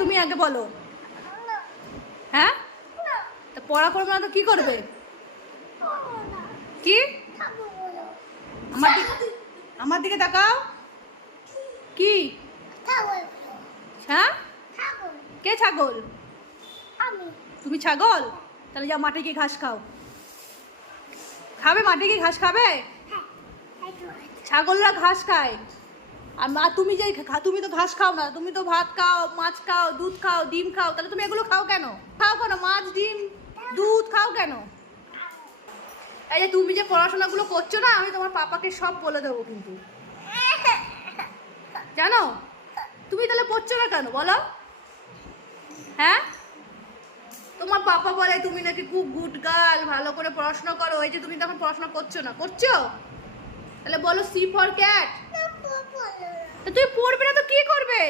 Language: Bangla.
তুমি আগে বলো। হ্যাঁ, তা পড়া করবে না তো কি করবে? কি? আমার দিকে তাকাও। কি? হ্যাঁ, কে ছাগল? তুমি ছাগল? তাহলে যাও মাঠে গিয়ে ঘাস খাও। খাবে? মাঠে গিয়ে ঘাস খাবে? ছাগলরা ঘাস খায়। আর তুমি যে তুমি তো ঘাস খাও না, তুমি তো ভাত খাও, মাছ খাও, দুধ খাও, ডিম খাও, তাহলে তুমি এগুলো খাও কেন? খাও কেন মাছ, ডিম, দুধ খাও কেন? এই যে তুমি যে পড়াশোনাগুলো করছো না, আমি তোমার পাপাকে সব বলে দেবো কিন্তু, জানো? তুমি তাহলে পড়ছো না কেন বলো? হ্যাঁ, তোমার পাপা বলে তুমি নাকি খুব গুড গার্ল, ভালো করে পড়াশোনা করো। এই যে তুমি তখন পড়াশোনা করছো না, করছো? তাহলে বলো সি ফর ক্যাট। তুমি পড়বে না তো কি করবে?